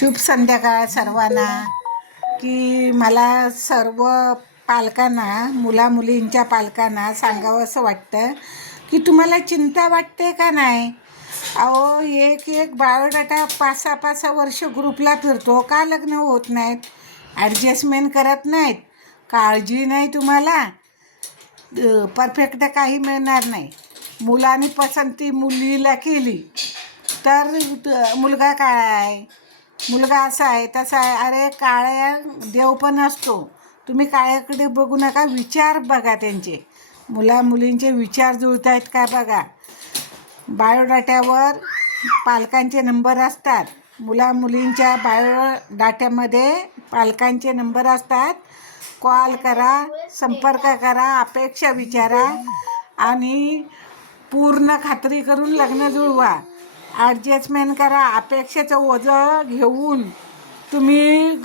शुभ संध्याकाळ सर्वांना. की मला सर्व पालकांना, मुलींच्या पालकांना सांगावंसं वाटतं की तुम्हाला चिंता वाटते का नाही. अहो, एक बायोडाटा 5-6 वर्ष ग्रुपला फिरतो, का लग्न होत नाहीत, ॲडजस्टमेंट करत नाहीत, काळजी नाही तुम्हाला, परफेक्ट काही मिळणार नाही. मुलांनी पसंती मुलीला केली तर मुलगा काळा आहे, मुलगा असा आहे तसा आहे. अरे काळ्या देव पण असतो, तुम्ही काळ्याकडे बघू नका, विचार बघा त्यांचे, मुलींचे विचार जुळत आहेत का बघा. बायोडाट्यावर पालकांचे नंबर असतात, मुलींच्या बायोडाट्यामध्ये पालकांचे नंबर असतात. कॉल करा, संपर्क करा, अपेक्षा विचारा आणि पूर्ण खात्री करून लग्न जुळवा. ॲडजस्टमेंट करा. अपेक्षेचं ओझं घेऊन तुम्ही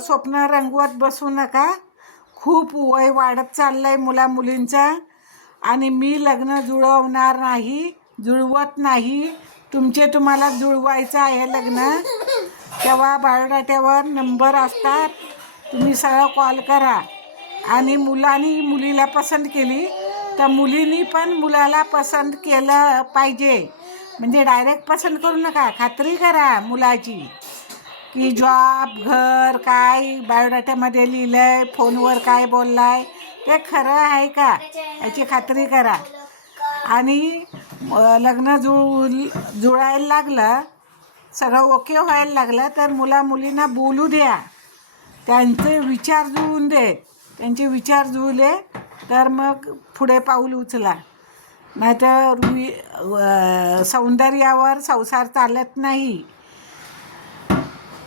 स्वप्न रंगवत बसू नका. खूप वय वाढत चाललं आहे मुलींचा आणि मी लग्न जुळवणार नाही, जुळवत नाही. तुम्हाला जुळवायचं आहे लग्न, तेव्हा बायोडाट्यावर नंबर असतात, तुम्ही सरळ कॉल करा. आणि मुलांनी मुलीला पसंत केली तर मुलींनी पण मुलाला पसंत केलं पाहिजे. म्हणजे डायरेक्ट पसंत करू नका, खात्री करा मुलाची की जॉब, घर, काय बायोडाट्यामध्ये लिहिलं आहे, फोनवर काय बोलला आहे ते खरं आहे का याची खात्री करा. आणि लग्न जुळायला लागलं, सगळं ओके व्हायला लागलं तर मुलींना बोलू द्या, त्यांचे विचार जुळून देत. त्यांचे विचार जुळले तर मग पुढे पाऊल उचला. नाहीतर सौंदर्यावर संसार चालत नाही.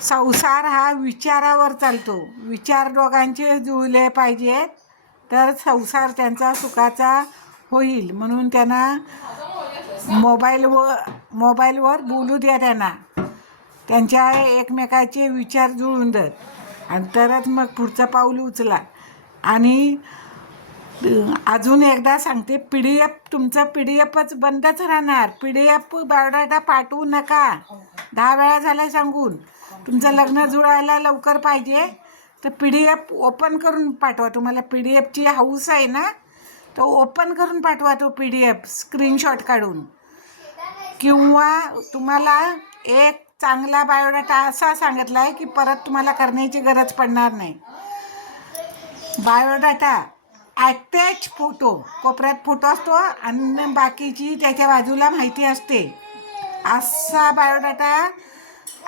संसार हा विचारावर चालतो. विचार दोघांचे जुळले पाहिजेत तर संसार त्यांचा सुखाचा होईल. म्हणून त्यांना मोबाईलवर बोलू द्या, त्यांच्या एकमेकाचे विचार जुळून देत आणि तरच मग पुढचं पाऊल उचला. आणि अजून एकदा सांगते, तुमचं PDF बंदच राहणार. PDF बायोडाटा पाठवू नका. 10 वेळा झाला सांगून. तुमचं लग्न जुळायला लवकर पाहिजे तर PDF ओपन करून पाठवा. तुम्हाला PDFची हौस आहे ना, तर ओपन करून पाठवा तो PDF, स्क्रीनशॉट काढून. किंवा तुम्हाला एक चांगला बायोडाटा असा सांगितला आहे की परत तुम्हाला करण्याची गरज पडणार नाही. बायोडाटा अटॅच फोटो, कोपऱ्यात फोटो असतो आणि बाकीची त्याच्या बाजूला माहिती असते, असा बायोडाटा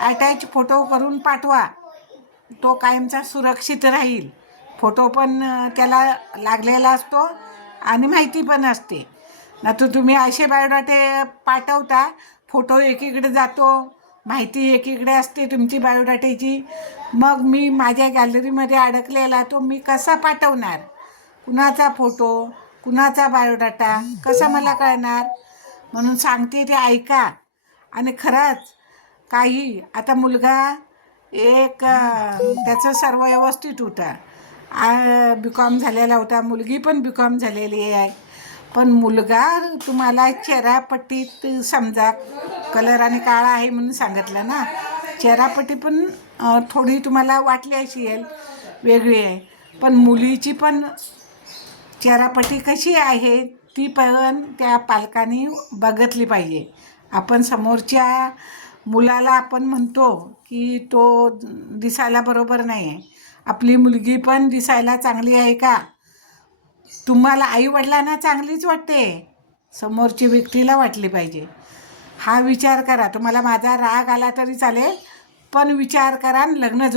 अटॅच फोटो करून पाठवा. तो कायमचा सुरक्षित राहील. फोटो पण त्याला लागलेला असतो आणि माहिती पण असते. ना तर तुम्ही असे बायोडाटे पाठवता, फोटो एकीकडे जातो, माहिती एकीकडे असते तुमची बायोडाट्याची. मग मी माझ्या गॅलरीमध्ये अडकलेला तो मी कसा पाठवणार? कुणाचा फोटो, कुणाचा बायोडाटा कसा मला कळणार? म्हणून सांगते ते ऐका. आणि खरंच काही आता मुलगा त्याचं सर्व व्यवस्थित होता, BCom झालेला होता, मुलगी पण BCom झालेली आहे. पण मुलगा तुम्हाला चेहरापट्टीत समजा कलर आणि काळा आहे म्हणून सांगितलं ना, चेहरापट्टी पण थोडी तुम्हाला वाटली असेल वेगळी आहे, पण मुलीची पण चेहरापट्टी कशी आहे ती पण त्या पालकांनी बघितली पाहिजे. आपण समोरच्या मुलाला आपण म्हणतो की तो दिसायला बरोबर नाही आहे, आपली मुलगी पण दिसायला चांगली आहे का? तुम्हाला आईवडिलांना चांगलीच वाटते, समोरची व्यक्तीला वाटली पाहिजे. हा विचार करा. तुम्हाला माझा राग आला तरी चालेल, पण विचार करा, लग्न